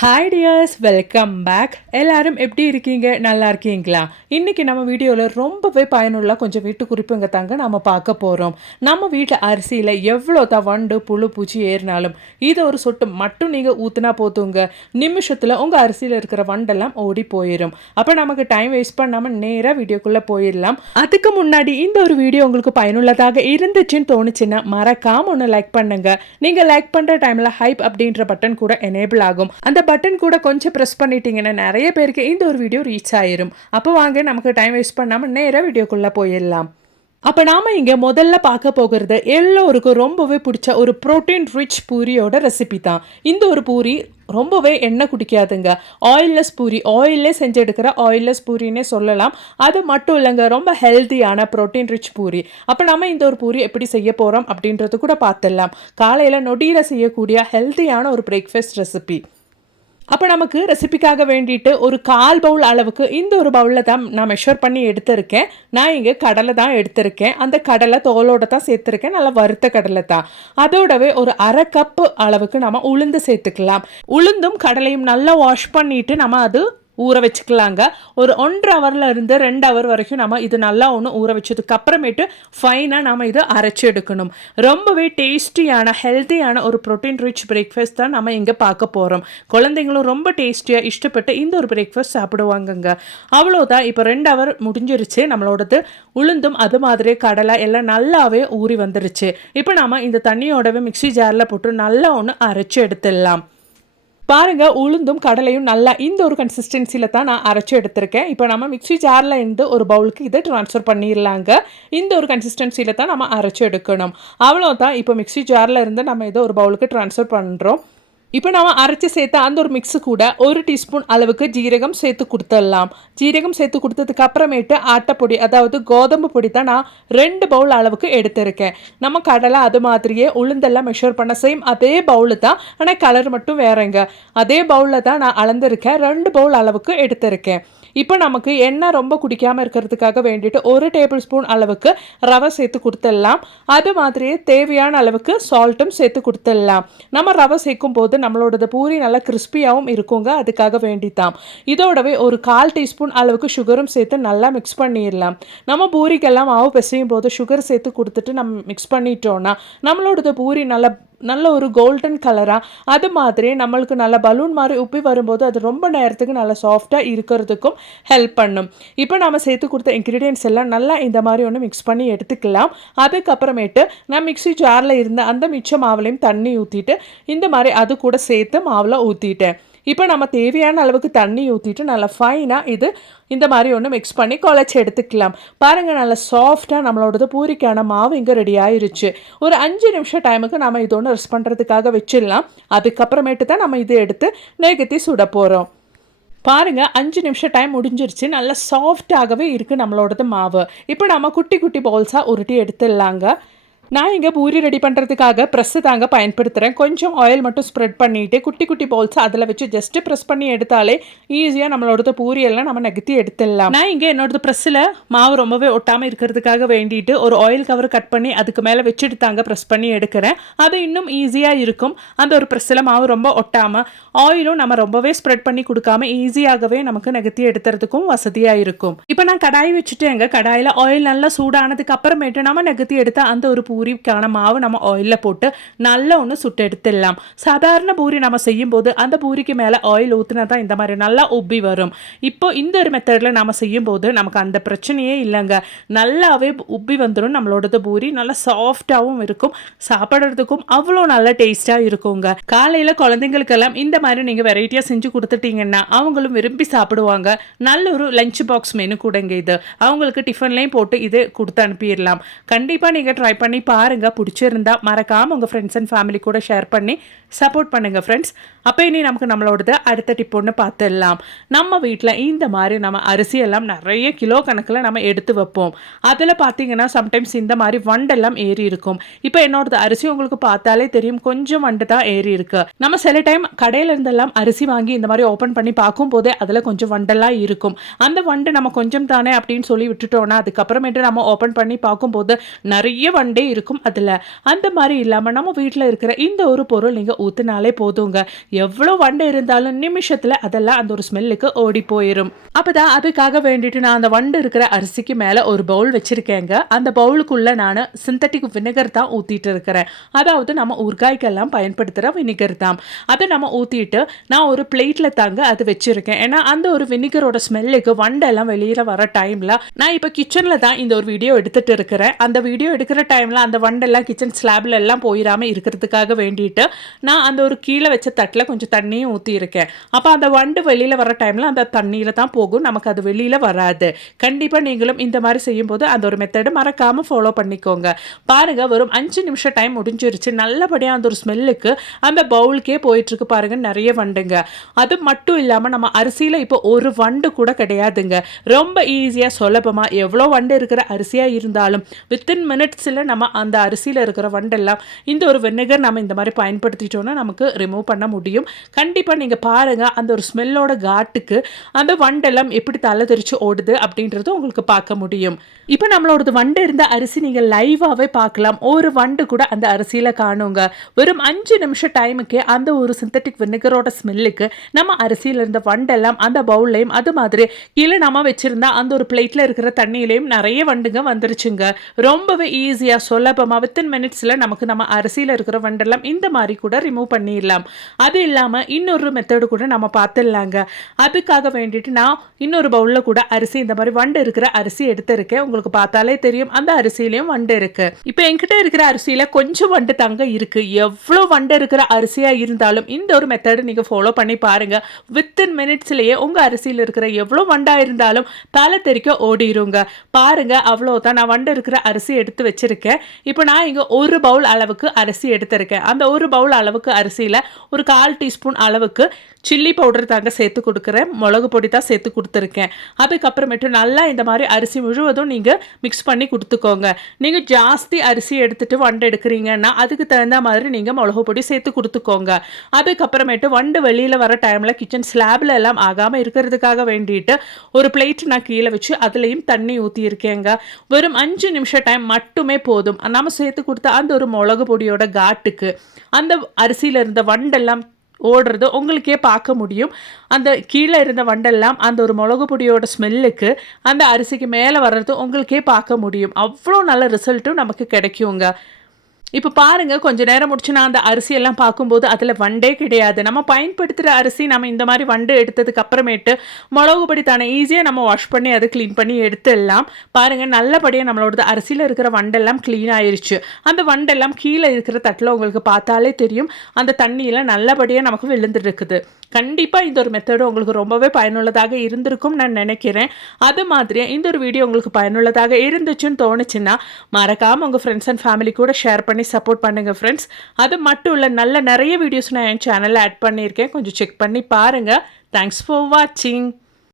Hi tears, welcome back. எல்லாரும் எப்படி இருக்கீங்க? நல்லா இருக்கீங்களா? இன்றைக்கி நம்ம வீடியோவில் ரொம்பவே பயனுள்ள கொஞ்சம் வீட்டு குறிப்புங்க தாங்க நம்ம பார்க்க போகிறோம். நம்ம வீட்டில் அரிசியில் எவ்வளோ தான் வண்டு புழு பூச்சி ஏறினாலும் இது ஒரு சொட்டு மட்டும் நீங்கள் ஊற்றுனா போதுங்க, நிமிஷத்தில் உங்கள் அரிசியில் இருக்கிற வண்டெல்லாம் ஓடி போயிடும். அப்போ நமக்கு டைம் வேஸ்ட் பண்ணாமல் நேராக வீடியோக்குள்ளே போயிடலாம். அதுக்கு முன்னாடி இந்த ஒரு வீடியோ உங்களுக்கு பயனுள்ளதாக இருந்துச்சுன்னு தோணுச்சுன்னா மறக்காமல் ஒன்று லைக் பண்ணுங்க. நீங்கள் லைக் பண்ணுற டைமில் ஹைப் அப்படின்ற பட்டன் கூட எனேபிள் ஆகும். அந்த பட்டன் கூட கொஞ்சம் ப்ரெஸ் பண்ணிட்டீங்கன்னா நிறைய பேருக்கு இந்த ஒரு வீடியோ ரீச் ஆயிரும். அப்போ வாங்க நமக்கு டைம் வேஸ்ட் பண்ணாமல் நேராக வீடியோக்குள்ளே போயிடலாம். அப்போ நாம் இங்கே முதல்ல பார்க்க போகிறது எல்லோருக்கும் ரொம்பவே பிடிச்ச ஒரு ப்ரோட்டீன் ரிச் பூரியோட ரெசிபி தான். இந்த ஒரு பூரி ரொம்பவே எண்ணெய் குடிக்காதுங்க. ஆயில்லெஸ் பூரி, ஆயிலே செஞ்சு எடுக்கிற ஆயில்லெஸ் பூரின்னே சொல்லலாம். அது மட்டும் இல்லைங்க, ரொம்ப ஹெல்த்தியான ப்ரோட்டீன் ரிச் பூரி. அப்போ நம்ம இந்த ஒரு பூரி எப்படி செய்ய போகிறோம் அப்படின்றது கூட பார்த்துடலாம். காலையில் நொடியில் செய்யக்கூடிய ஹெல்த்தியான ஒரு பிரேக்ஃபாஸ்ட் ரெசிபி. அப்போ நமக்கு ரெசிபிக்காக வேண்டிட்டு ஒரு 1/4 பவுல் அளவுக்கு இந்த ஒரு பவுலில் தான் நான் மெஷர் பண்ணி எடுத்திருக்கேன். நான் இங்கே கடலை தான் எடுத்திருக்கேன். அந்த கடலை தோலோடு தான் சேர்த்துருக்கேன், நல்லா வறுத்த கடலை தான். அதோடவே ஒரு 1/2 கப்பு அளவுக்கு நம்ம உளுந்து சேர்த்துக்கலாம். உளுந்தும் கடலையும் நல்லா வாஷ் பண்ணிவிட்டு நம்ம அது ஊற வச்சுக்கலாங்க. ஒரு 1.5 ஹவர்ல இருந்து 2 ஹவர் வரைக்கும் நம்ம இது நல்லா ஊற வச்சதுக்கு அப்புறமேட்டு ஃபைனாக நம்ம இதை அரைச்சி எடுக்கணும். ரொம்பவே டேஸ்டியான ஹெல்த்தியான ஒரு ப்ரோட்டீன் ரிச் பிரேக்ஃபாஸ்ட் தான் நம்ம இங்கே பார்க்க போகிறோம். குழந்தைங்களும் ரொம்ப டேஸ்டியாக இஷ்டப்பட்டு இந்த ஒரு பிரேக்ஃபாஸ்ட் சாப்பிடுவாங்கங்க. அவ்வளோதான். இப்போ 2 ஹவர் முடிஞ்சிருச்சு. நம்மளோடது உளுந்தும் அது மாதிரி கடலை எல்லாம் நல்லாவே ஊறி வந்துருச்சு. இப்போ நாம் இந்த தண்ணியோடவே மிக்ஸி ஜாரில் போட்டு நல்லா அரைச்சி எடுத்துடலாம். பாருங்க, உளுந்தும் கடலையும் நல்லா இந்த ஒரு கன்சிஸ்டன்சியில் தான் நான் அரைச்சி எடுத்திருக்கேன். இப்போ நம்ம மிக்ஸி ஜாரில் இருந்து ஒரு பவுலுக்கு இதை ட்ரான்ஸ்ஃபர் பண்ணிடலாங்க. இந்த ஒரு கன்சிஸ்டன்சியில் தான் நம்ம அரைச்சி எடுக்கணும். அவ்வளோதான். இப்போ மிக்ஸி ஜாரில் இருந்து நம்ம இதை ஒரு பவுலுக்கு ட்ரான்ஸ்ஃபர் பண்ணுறோம். இப்போ நம்ம அரைச்சி சேர்த்த அந்த ஒரு மிக்ஸு கூட 1 டீஸ்பூன் அளவுக்கு ஜீரகம் சேர்த்து கொடுத்துடலாம். ஜீரகம் சேர்த்து கொடுத்ததுக்கு அப்புறமேட்டு ஆட்டைப்பொடி, அதாவது கோதம்பு பொடி தான் நான் 2 பவுல் அளவுக்கு எடுத்திருக்கேன். நம்ம கடலை அது மாதிரியே உளுந்தெல்லாம் மெஷர் பண்ண சேம் அதே பவுலு தான், ஆனால் கலர் மட்டும் வேறங்க. அதே பவுலில் தான் நான் அளந்திருக்கேன். 2 பவுல் அளவுக்கு எடுத்திருக்கேன். இப்போ நமக்கு எண்ணெய் ரொம்ப குடிக்காமல் இருக்கிறதுக்காக வேண்டிட்டு 1 டேபிள் ஸ்பூன் அளவுக்கு ரவை சேர்த்து கொடுத்துடலாம். அது மாதிரியே தேவையான அளவுக்கு சால்ட்டும் சேர்த்து கொடுத்துடலாம். நம்ம ரவை சேர்க்கும் போது நம்மளோட பூரி நல்லா கிறிஸ்பியாகவும் இருக்குங்க, அதுக்காக வேண்டித்தான். இதோடவே ஒரு 1/4 டீஸ்பூன் அளவுக்கு சுகரும் சேர்த்து நல்லா மிக்ஸ் பண்ணிடலாம். நம்ம பூரிக்கெல்லாம் மாவு பிசையும் போது சுகர் சேர்த்து கொடுத்துட்டு நம்ம மிக்ஸ் பண்ணிட்டோன்னா நம்மளோட பூரி நல்ல ஒரு கோல்டன் கலராக, அது மாதிரி நம்மளுக்கு நல்ல பலூன் மாதிரி உப்பி வரும்போது அது ரொம்ப நேரத்துக்கு நல்லா சாஃப்டாக இருக்கிறதுக்கும் ஹெல்ப் பண்ணும். இப்போ நம்ம சேர்த்து கொடுத்த இன்க்ரீடியன்ட்ஸ் எல்லாம் நல்லா இந்த மாதிரி மிக்ஸ் பண்ணி எடுத்துக்கலாம். அதுக்கப்புறமேட்டு நான் மிக்ஸி ஜாரில் இருந்த அந்த மிச்ச மாவுலையும் தண்ணி ஊற்றிட்டு இந்த மாதிரி அது கூட சேர்த்து மாவில் ஊற்றிட்டேன். இப்போ நம்ம தேவையான அளவுக்கு தண்ணி ஊற்றிட்டு நல்லா ஃபைனாக இது இந்த மாதிரி மிக்ஸ் பண்ணி குழச்சி எடுத்துக்கலாம். பாருங்கள், நல்லா சாஃப்டாக நம்மளோடது பூரிக்கான மாவு இங்கே ரெடி ஆயிருச்சு. ஒரு 5 நிமிஷம் டைமுக்கு நம்ம இது ரெஸ்ட் பண்ணுறதுக்காக வச்சிடலாம். அதுக்கப்புறமேட்டு தான் நம்ம இது எடுத்து நெகத்தி சுட போகிறோம். பாருங்கள், 5 நிமிஷம் டைம் முடிஞ்சிருச்சு. நல்லா சாஃப்டாகவே இருக்குது நம்மளோடது மாவு. இப்போ நம்ம குட்டி குட்டி பவுல்ஸாக உருட்டி எடுத்துடலாங்க. நான் இங்கே பூரி ரெடி பண்ணுறதுக்காக ப்ரெஸ்ஸு தாங்க பயன்படுத்துகிறேன். கொஞ்சம் ஆயில் மட்டும் ஸ்ப்ரெட் பண்ணிவிட்டு குட்டி குட்டி பவுல்ஸ் அதில் வச்சு ஜஸ்ட்டு ப்ரெஸ் பண்ணி எடுத்தாலே ஈஸியாக நம்மளோட பூரியெல்லாம் நம்ம நகர்த்தி எடுத்துடலாம். நான் இங்கே என்னோடது ப்ரெஸ்ஸில் மாவு ரொம்பவே ஒட்டாமல் இருக்கிறதுக்காக வேண்டிட்டு ஒரு ஆயில் கவர் கட் பண்ணி அதுக்கு மேலே வச்சுட்டு தாங்க ப்ரெஸ் பண்ணி எடுக்கிறேன். அது இன்னும் ஈஸியாக இருக்கும். அந்த ஒரு ப்ரெஸ்ஸில் மாவு ரொம்ப ஒட்டாமல், ஆயிலும் நம்ம ரொம்பவே ஸ்ப்ரெட் பண்ணி கொடுக்காம ஈஸியாகவே நமக்கு நகர்த்தி எடுத்துறதுக்கும் வசதியாக இருக்கும். இப்போ நான் கடாய் வச்சுட்டு எங்கள் கடாயில் ஆயில் நல்லா சூடானதுக்கு அப்புறமேட்டு நம்ம நகர்த்தி எடுத்த அந்த ஒரு பூரிக்கான மாவு நம்ம ஆயிலில் போட்டு நல்லா சுட்டு எடுத்துடலாம். சாதாரண பூரி நம்ம செய்யும் போது அந்த பூரிக்கு மேலே ஆயில் ஊற்றினா தான் இந்த மாதிரி நல்லா உப்பி வரும். இப்போ இந்த ஒரு மெத்தடில் நம்ம செய்யும் போது நமக்கு அந்த பிரச்சனையே இல்லைங்க. நல்லாவே உப்பி வந்துடும். நம்மளோடது பூரி நல்லா சாஃப்டாகவும் இருக்கும், சாப்பிட்றதுக்கும் அவ்வளோ நல்ல டேஸ்ட்டாக இருக்குங்க. காலையில் குழந்தைங்களுக்கெல்லாம் இந்த மாதிரி நீங்கள் வெரைட்டியாக செஞ்சு கொடுத்துட்டீங்கன்னா அவங்களும் விரும்பி சாப்பிடுவாங்க. நல்ல ஒரு லஞ்ச் பாக்ஸ் மெனு கூடங்க இது. அவங்களுக்கு டிஃபன்லேயும் போட்டு இது கொடுத்து அனுப்பிடலாம். கண்டிப்பாக நீங்கள் ட்ரை பண்ணி பாருங்கள். பிடிச்சிருந்தா மறக்காமல் உங்கள் ஃப்ரெண்ட்ஸ் அண்ட் ஃபேமிலி கூட ஷேர் பண்ணி சப்போர்ட் பண்ணுங்கள் ஃப்ரெண்ட்ஸ். அப்போ இனி நமக்கு நம்மளோடது அடுத்த டிப் ஒன்று பார்த்துடலாம். நம்ம வீட்டில் இந்த மாதிரி நம்ம அரிசியெல்லாம் நிறைய கிலோ கணக்கில் நம்ம எடுத்து வைப்போம். அதில் பார்த்தீங்கன்னா சம்டைம்ஸ் இந்த மாதிரி வண்டெல்லாம் ஏறி இருக்கும். இப்போ என்னோடது அரிசி உங்களுக்கு பார்த்தாலே தெரியும், கொஞ்சம் வண்டு தான் ஏறி இருக்கு. நம்ம சில டைம் கடையில இருந்தெல்லாம் அரிசி வாங்கி இந்த மாதிரி ஓப்பன் பண்ணி பார்க்கும் போதே அதில் கொஞ்சம் வண்டெல்லாம் இருக்கும். அந்த வண்டு நம்ம கொஞ்சம் தானே அப்படின்னு சொல்லி விட்டுட்டோன்னா அதுக்கப்புறமேட்டு நம்ம ஓப்பன் பண்ணி பார்க்கும்போது நிறைய வண்டே இருக்கும் அதில். அந்த மாதிரி இல்லாமல் நம்ம வீட்டில் இருக்கிற இந்த ஒரு பொருள் நீங்கள் ஊற்றினாலே போதுங்க. எவ்வளோ வண்டு இருந்தாலும் நிமிஷத்தில் அதெல்லாம் அந்த ஒரு ஸ்மெல்லுக்கு ஓடி போயிடும். அப்போ தான் அதுக்காக வேண்டிட்டு நான் அந்த வண்டு இருக்கிற அரிசிக்கு மேலே ஒரு பவுல் வச்சுருக்கேங்க. அந்த பவுலுக்குள்ளே நான் சிந்தட்டிக் வினிகர் தான் ஊற்றிட்டு இருக்கிறேன். அதாவது நம்ம ஊறுகாய்க்கெல்லாம் பயன்படுத்துகிற வினிகர் தான். அதை நம்ம ஊற்றிட்டு நான் ஒரு பிளேட்டில் தாங்க அது வச்சுருக்கேன். ஏன்னா அந்த ஒரு வினிகரோட ஸ்மெல்லுக்கு வண்டெல்லாம் வெளியில் வர டைமில் நான் இப்போ கிச்சனில் தான் இந்த ஒரு வீடியோ எடுத்துகிட்டு இருக்கிறேன். அந்த வீடியோ எடுக்கிற டைமில் அந்த வண்டெல்லாம் கிச்சன் ஸ்லாப்ல எல்லாம் போயிடாமல் இருக்கிறதுக்காக வேண்டிட்டு நான் அந்த ஒரு கீழே வச்ச தட்டில் கொஞ்சம் தண்ணியும் ஊற்றியிருக்கேன். அப்போ அந்த வண்டு வெளியில் வர டைமில் அந்த தண்ணியில் தான் போகும், நமக்கு அது வெளியில் வராது. கண்டிப்பாக நீங்களும் இந்த மாதிரி செய்யும்போது அந்த ஒரு மெத்தடை மறக்காமல் ஃபாலோ பண்ணிக்கோங்க. பாருங்கள், வெறும் 5 நிமிஷம் டைம் முடிஞ்சிருச்சு. நல்லபடியாக அந்த ஒரு ஸ்மெல்லுக்கு அந்த பவுலுக்கே போயிட்டுருக்கு பாருங்கள், நிறைய வண்டுங்க. அது மட்டும் இல்லாமல் நம்ம அரிசியில் இப்போ ஒரு வண்டு கூட கிடையாதுங்க. ரொம்ப ஈஸியாக சுலபமாக எவ்வளோ வண்டு இருக்கிற அரிசியாக இருந்தாலும் வித்தின் மினிட்ஸில் நம்ம அந்த அரிசியில் இருக்கிற வண்டெல்லாம் இந்த ஒரு வினிகர் நம்ம இந்த மாதிரி பயன்படுத்திட்டோன்னா நமக்கு ரிமூவ் பண்ண முடியும். கண்டிப்பாக நீங்கள் பாருங்கள், அந்த ஒரு ஸ்மெல்லோட காட்டுக்கு அந்த வண்டெல்லாம் எப்படி தலை தெரிச்சு ஓடுது அப்படின்றது உங்களுக்கு பார்க்க முடியும். இப்போ நம்மளோடது வண்டு இருந்த அரிசி நீங்கள் லைவாகவே பார்க்கலாம். ஒரு வண்டு கூட அந்த அரிசியில் காணுங்க. வெறும் 5 நிமிஷம் டைமுக்கே அந்த ஒரு சிந்தட்டிக் வினிகரோட ஸ்மெல்லுக்கு நம்ம அரிசியில் இருந்த வண்டெல்லாம் அந்த பவுல்லையும் அது மாதிரி கீழே நம்ம வச்சுருந்தா அந்த ஒரு பிளேட்டில் இருக்கிற தண்ணியிலையும் நிறைய வண்டுங்க வந்துருச்சுங்க. ரொம்பவே ஈஸியாக சுலபமாக வித்தின் மினிட்ஸில் நமக்கு நம்ம அரிசியில் இருக்கிற வண்டெல்லாம் இந்த மாதிரி கூட ரிமூவ் பண்ணிடலாம். அது இல்லாமல் இன்னொரு மெத்தடு கூட நம்ம பார்த்துடலாங்க. அதுக்காக வேண்டிட்டு நான் இன்னொரு பவுலில் கூட அரிசி இந்த மாதிரி வண்டு இருக்கிற அரிசி எடுத்திருக்கேன். உங்களுக்கு பார்த்தாலே தெரியும் அந்த அரிசியிலையும் வண்டு இருக்கு. இப்போ என்கிட்ட இருக்கிற அரிசியில் கொஞ்சம் வண்டு தாங்க இருக்கு. எவ்வளோ வண்டு இருக்கிற அரிசியாக இருந்தாலும் இந்த ஒரு மெத்தடு நீங்கள் ஃபாலோ பண்ணி பாருங்கள். வித்தின் மினிட்ஸ்லேயே உங்கள் அரிசியில் இருக்கிற எவ்வளோ வண்டாக இருந்தாலும் தலை தெறிக்க ஓடிடுங்க. பாருங்கள், அவ்வளோதான். நான் வண்டு இருக்கிற அரிசி எடுத்து வச்சிருக்கேன். இப்போ நான் இங்கே ஒரு பவுல் அளவுக்கு அரிசி எடுத்திருக்கேன். அந்த ஒரு பவுல் அளவுக்கு அரிசியில் ஒரு 1/4 டீஸ்பூன் அளவுக்கு சில்லி பவுடர் தாங்க சேர்த்து கொடுக்குறேன். மிளகு பொடி தான் சேர்த்து கொடுத்துருக்கேன். அதுக்கப்புறமேட்டு நல்லா இந்த மாதிரி அரிசி முழுவதும் நீங்கள் மிக்ஸ் பண்ணி கொடுத்துக்கோங்க. நீங்கள் ஜாஸ்தி அரிசி எடுத்துகிட்டு வண்டு எடுக்கிறீங்கன்னா அதுக்கு தகுந்த மாதிரி நீங்கள் மிளகு பொடி சேர்த்து கொடுத்துக்கோங்க. அதுக்கப்புறமேட்டு வண்டு வெளியில் வர டைமில் கிச்சன் ஸ்லாப்ல எல்லாம் ஆகாமல் இருக்கிறதுக்காக வேண்டிட்டு ஒரு பிளேட் நான் கீழே வச்சு அதுலேயும் தண்ணி ஊற்றியிருக்கேங்க. வெறும் 5 நிமிஷம் டைம் மட்டுமே போதும். நம்ம சேர்த்து கொடுத்த அந்த ஒரு மிளகு பொடியோட காட்டுக்கு அந்த அரிசியில் இருந்த வண்டெல்லாம் ஓடுறது உங்களுக்கே பார்க்க முடியும். அந்த கீழே இருந்த வண்டெல்லாம் அந்த ஒரு மிளகு பொடியோட ஸ்மெல்லுக்கு அந்த அரிசிக்கு மேலே வர்றது உங்களுக்கே பார்க்க முடியும். அவ்வளோ நல்ல ரிசல்ட்டும் நமக்கு கிடைக்குங்க. இப்போ பாருங்கள், கொஞ்சம் நேரம் முடிச்சு நான் அந்த அரிசியெல்லாம் பார்க்கும்போது அதில் வண்டே கிடையாது. நம்ம பயன்படுத்துகிற அரிசி நம்ம இந்த மாதிரி வண்டு எடுத்ததுக்கு அப்புறமேட்டு மிளகுபடி தானே ஈஸியாக நம்ம வாஷ் பண்ணி அதை க்ளீன் பண்ணி எடுத்துடலாம். பாருங்கள், நல்லபடியாக நம்மளோட அரிசியில் இருக்கிற வண்டெல்லாம் க்ளீன் ஆயிடுச்சு. அந்த வண்டெல்லாம் கீழே இருக்கிற தட்டில் உங்களுக்கு பார்த்தாலே தெரியும் அந்த தண்ணியில் நல்லபடியாக நமக்கு விழுந்துட்டு இருக்குது. கண்டிப்பாக இந்த ஒரு மெத்தடு உங்களுக்கு ரொம்பவே பயனுள்ளதாக இருந்திருக்கும் நான் நினைக்கிறேன். அது மாதிரியே இந்த ஒரு வீடியோ உங்களுக்கு பயனுள்ளதாக இருந்துச்சுன்னு தோணுச்சுன்னா மறக்காமல் உங்கள் ஃப்ரெண்ட்ஸ் அண்ட் ஃபேமிலி கூட ஷேர் பண்ணி சப்போர்ட் பண்ணுங்கள் ஃப்ரெண்ட்ஸ். அது மட்டும் இல்லை, நிறைய வீடியோஸ் நான் என் சேனலில் ஆட் பண்ணியிருக்கேன். கொஞ்சம் செக் பண்ணி பாருங்கள். தேங்க்ஸ் ஃபார் வாட்சிங்.